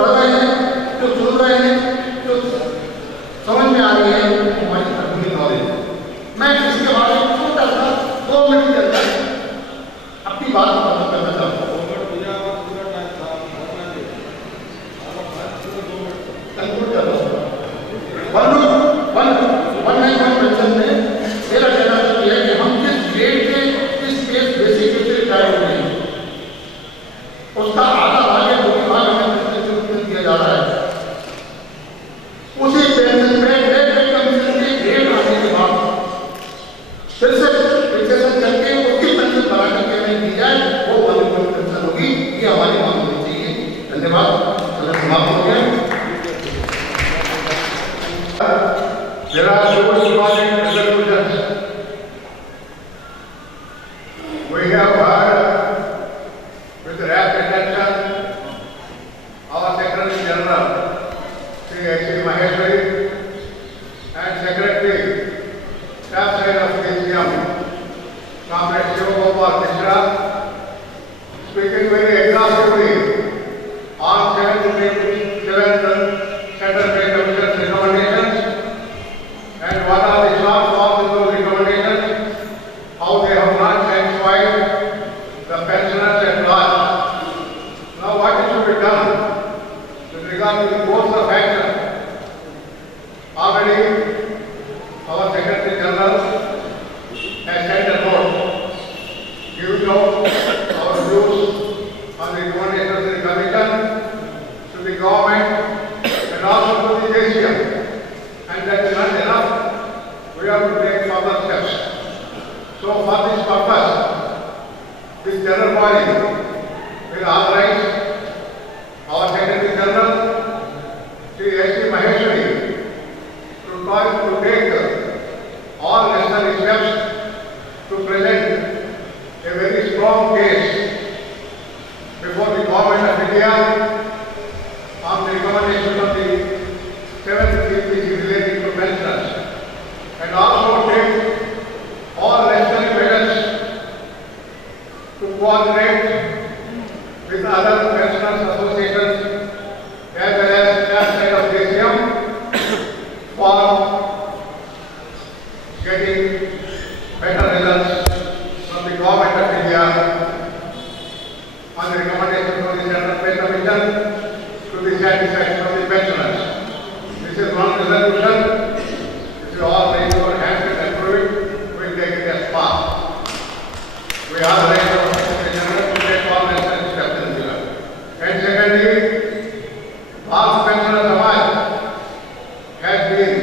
पढ़ रहे हैं, जो सुन रहे हैं, जो समझ में आ रही है, हमारी तकनीकी नॉलेज। मैं इसके बारे में छोटा सा 2 मिनट के अंदर अपनी बात खत्म करना चाहता हूँ। मेरा कहना यह है कि हम किस ग्रेड के किस बेसिक से रिटायर हो गए, उसका आधा भाग या 2 भाग हमें दिया जा रहा है। उसी पेंशन में ग्रेड कमीशन के ग्रेड आने के बाद फिर से फिक्सेशन करके उसकी पेंशन बढ़ा करके हमें दी जाए, वो वाली पेंशन होगी। ये हमारी मांग होनी चाहिए। धन्यवाद। समाप्त हो गया। There are so important resolutions. We have heard with rapt attention our Secretary General, Sri H.C. Maheshwari, and Secretary, Staff Side of DCM, Comrade Shivagopal Mishra, speaking very exhaustively on 7 Central Pay Commission's recommendations and what are the shortfalls in those recommendations, how they have not satisfied the pensioners at large. Now what is to be done with regard to the course of action? Already our Secretary General has sent a note giving out our views on the recommendations of the Commission to the government and also to the JCM. And that is not enough. We have to take further steps. So for this purpose, this general body will authorize our Secretary General, Sri H.C. Maheshwari, to take all necessary steps to present a very strong case before the Government of India on the recommendations of the 7th CPC relating to pensioners, and also take all necessary measures to coordinate with other pensioners associations as well as staff side of JCM for getting better results from the Government of India on the recommendations of the Central Pay Commission to the satisfaction of the pensioners. This is one resolution. If you all raise your hands and approve it, we will take it as passed. We are raised our Secretary General to take all necessary steps in this. And secondly, Bharat Pensioner Samaj has been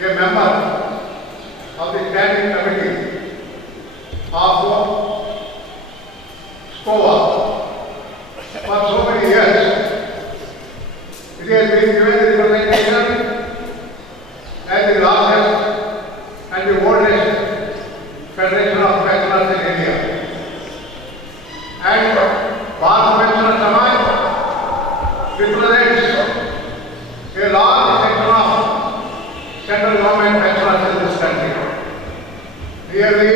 a member of the standing committee of SCOA for so many years. It has been given the representation as the largest and the oldest federation of pensioners in India. And Bharat Pensioner Samaj represents a large section of central government pensioners in this country. Nearly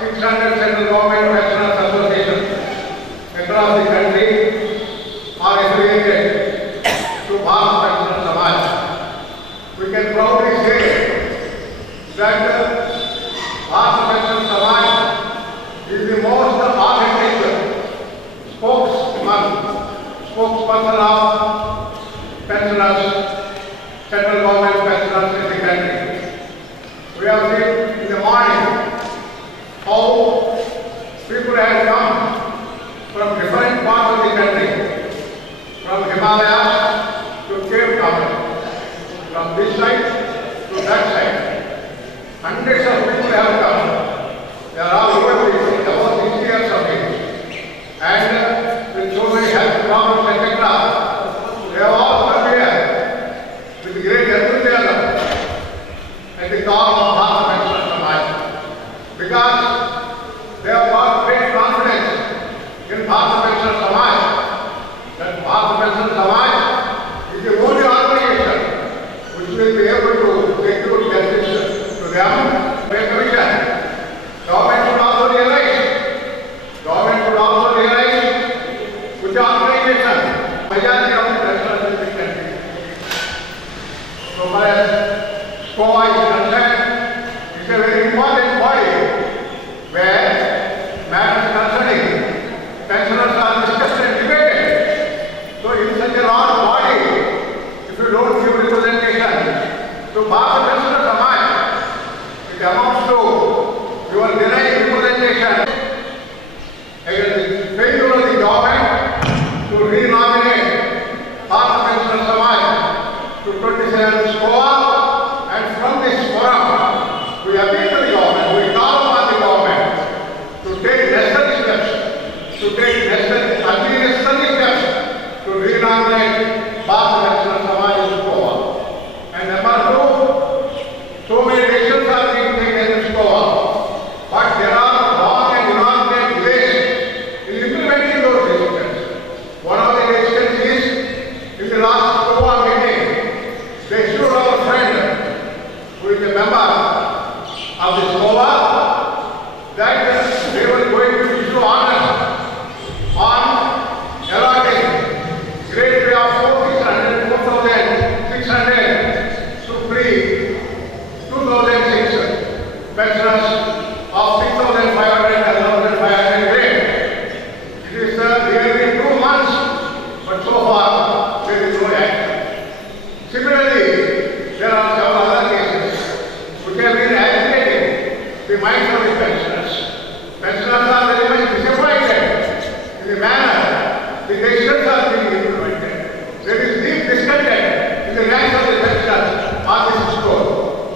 600 central government pensioners associations across the country are affiliated to Bharat Pensioner Samaj. We can proudly say that Bharat Pensioner Samaj is the most authentic spokesperson of pensioners, central government pensioners in the country. We have seen in the morning how people have come from different parts of the country, from Himalayas to Cape Town, from this side to that side. Hundreds of people have come. They are all over the about 6 years of age. And with so many health problems, etc., they have all come here with great enthusiasm at the call of Bharat Pensioner Samaj. Because they have got great confidence in Bharat Pensioner Samaj, that Bharat Pensioner Samaj is the only organization which will be able to execute justice to them. Pay Commission. Government should also realize which organization re-inaugurate Bharat National Samaj in Goa. And number two, so many decisions are being taken in Goa, but there are long and inordinate delays in implementing those decisions. One of the decisions is, in the last Goa meeting, they issued our friend, who is a member of this Goa, that they were going to issue orders on allotting grade pay of 4,600 to free 2,006 pensioners of 6,500 and 1,500 grade. It is nearly 2 months, but so far there is no action. Similarly, there are several other cases which have been agitating the minds of the pensioners. Pensioners are very much disappointed in the manner the decisions are being implemented. There is deep discontent in the ranks of the pensioners on this score.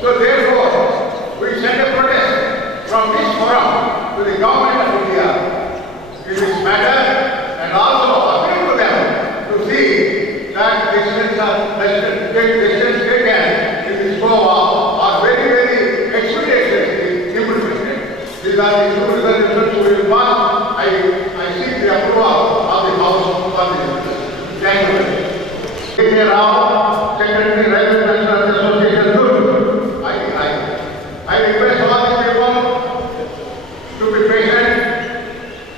So therefore, we send a protest from this forum to the government of India in this matter, and also appeal to them to see that decisions taken in this Goa are very, very expeditiously implemented. These are the two resolutions we will pass. I seek the approval of the House for this. Thank you. K.K. Rao, Secretary, Railway Pensioners Association, I request all the people to be patient,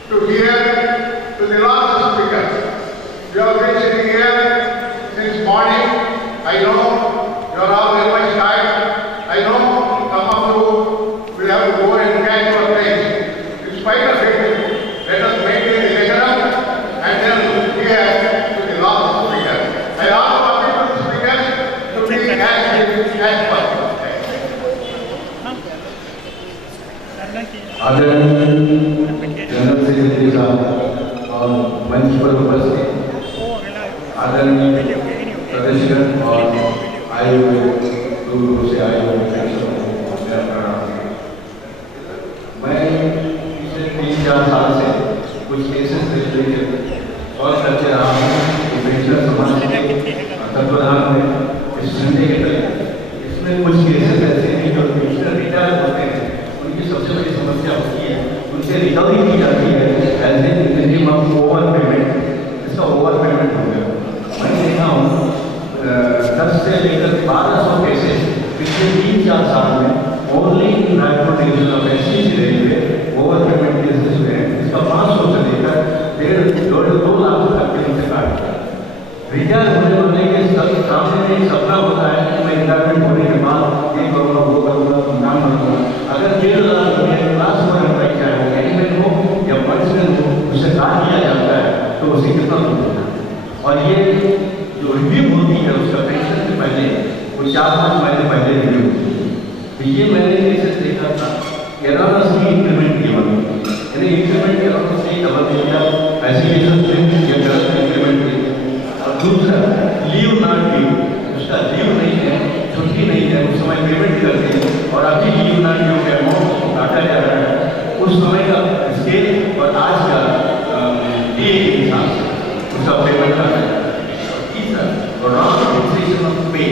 to hear to the last speaker. You have been sitting here since morning. I know you are all very much tired. I know some of you will have to go and catch your trains. In spite of it, let us maintain the decorum and then hear to the last speaker. I ask our people speakers to be as possible. आदरणीय general secretary साहब और मंच पर उपस्थित आदरणीय सदस्य और आए हुए दूर से आए हुए पेंशनरों को मेरा प्रणाम। मैं पिछले 3-4 साल से कुछ केसेस रिलेटेड और करते रहा हूँ कि पेंशनर समाज के तत्वाधान में इस झंडे के तले इसमें कुछ केसेस ऐसे हैं जो पेंशनर रिटायर होते हैं, उनकी सबसे बड़ी समस्या होती है उनसे रिकवरी की जाती है as a regime of over payment. इसका ओवर पेमेंट हो गया। मैं देखा हूँ 10 से लेकर 1200 केसेस पिछले 3-4 साल में only in Raipur division of SCC railway over payment cases हुए हैं। इसका 500 से लेकर 1.5-2 लाख तक के उनसे काट दिया। रिटायर होने वाले के सामने में एक सपना होता है कि मैं रिटायरमेंट होने के बाद ये करूँगा वो करूँगा नाम करूँगा। अगर 1.5 लाख रुपये क्लास 1 एम्प्लॉय चाहे वो एनिमेंट हो या पर्सनल हो उससे काट दिया जाता है तो उसे कितना दुख होता है। और ये जो रिव्यू होती है उसका पेंशन से पहले वो 4-5 महीने पहले रिव्यू होती है। तो ये मैंने केसेस देखा था एरानसली इंक्रीमेंट किया यानी इंक्रीमेंट एरानसली डबल दिया ऐसे केसेस थे या गलत इंक्रीमेंट थे। और दूसरा लीव नॉट ड्यू, उसका लीव नहीं है, छुट्टी नहीं है, उस समय पेमेंट करते हैं और अभी लीव नॉट ड्यू के अमाउंट काटा जा रहा है उस समय का स्केल और आज का डे के हिसाब से उसका पेमेंट करना है। तीसरा रॉन्ग फिक्सेशन ऑफ पे,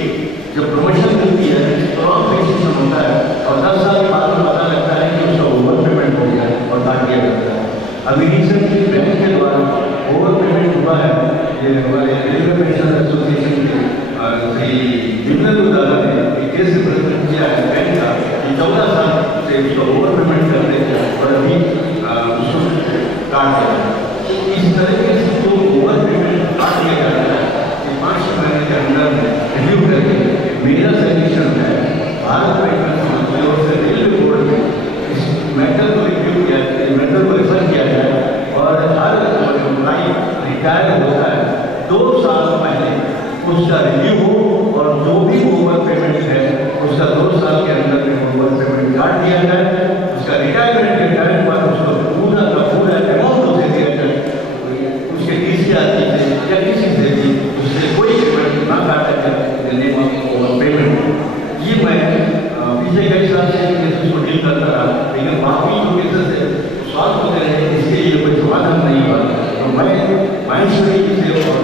जब प्रमोशन मिलती है तो रॉन्ग फिक्सेशन होता है और 10 साल के बाद पता लगता है कि उसका ओवर पेमेंट हो गया और काट दिया जाता है। अभी रिसेंटली बैंक के द्वारा ओवर पेमेंट हुआ है। ये हमारे रेलवे पेंशन एसोसिएशन के श्री विमल उदारा ने एक केस प्रेजेंट किया है बैंक का कि 14 साल से उसका ओवर पेमेंट करने और अभी उसको काट दिया। इस तरीके से जो ओवर पेमेंट काट दिया जाता है कि 5 महीने के अंदर रिव्यू करके मेरा सजेशन है भारत पेंशन की ओर से रेलवे बोर्ड में इस मैटर को रिव्यू किया जाए, मैटर को रेफर किया जाए और हर एम्प्लॉय रिटायर होता है 2 साल पहले उसका रिव्यू हो और जो भी ओवर पेमेंट है उसका 2 साल के अंदर में ओवर पेमेंट काट दिया जाए। उसका रिटायरमेंट के टाइम पर उसको पूरा का पूरा अमाउंट उसे दिया जाए, उसके DCR से या किसी से भी उससे कोई पेमेंट ना काटा जाए देने ओवर पेमेंट। ये मैं पिछले कई साल से केसेस को डील करता रहा, लेकिन बाकी जो केसेस है सॉल्व होते रहे, इसके लिए कोई समाधान नहीं हुआ। तो मैं माइंड से और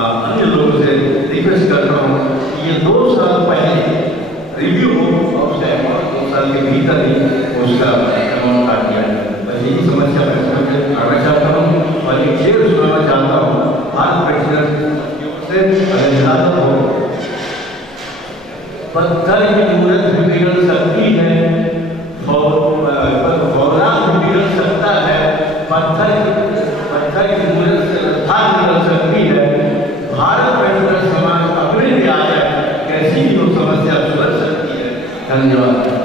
अन्य लोगों से रिक्वेस्ट करता हूँ कि ये 2 साल पहले रिव्यू हो और उस टाइम 2 साल के भीतर ही उसका अमाउंट काट दिया जाए। बस यही समस्या मैं करना चाहता हूँ और एक शेर सुनाना चाहता हूँ भारत प्रेसिडेंट से ज़्यादा हो। पत्थर की मूर्त भी बिगड़ सकती है, फौलाद भी बिगड़ सकता है, पत्थर की मूर्त से रफ्तार बिगड़ सकती है। भारत में समाज अपने भी आ जाए कैसी भी वो समस्या सुलझ सकती है। धन्यवाद।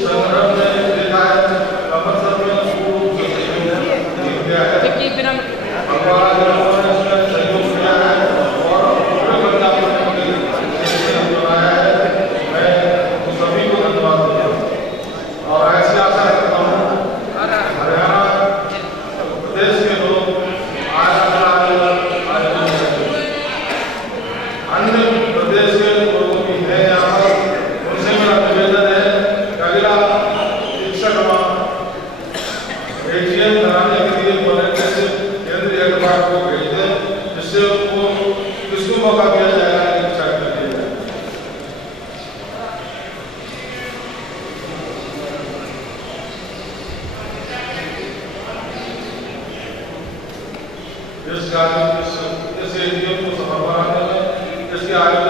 संग्राम में देखा है अमृतसर में इस नियम को सफल बनाने में इसके आगे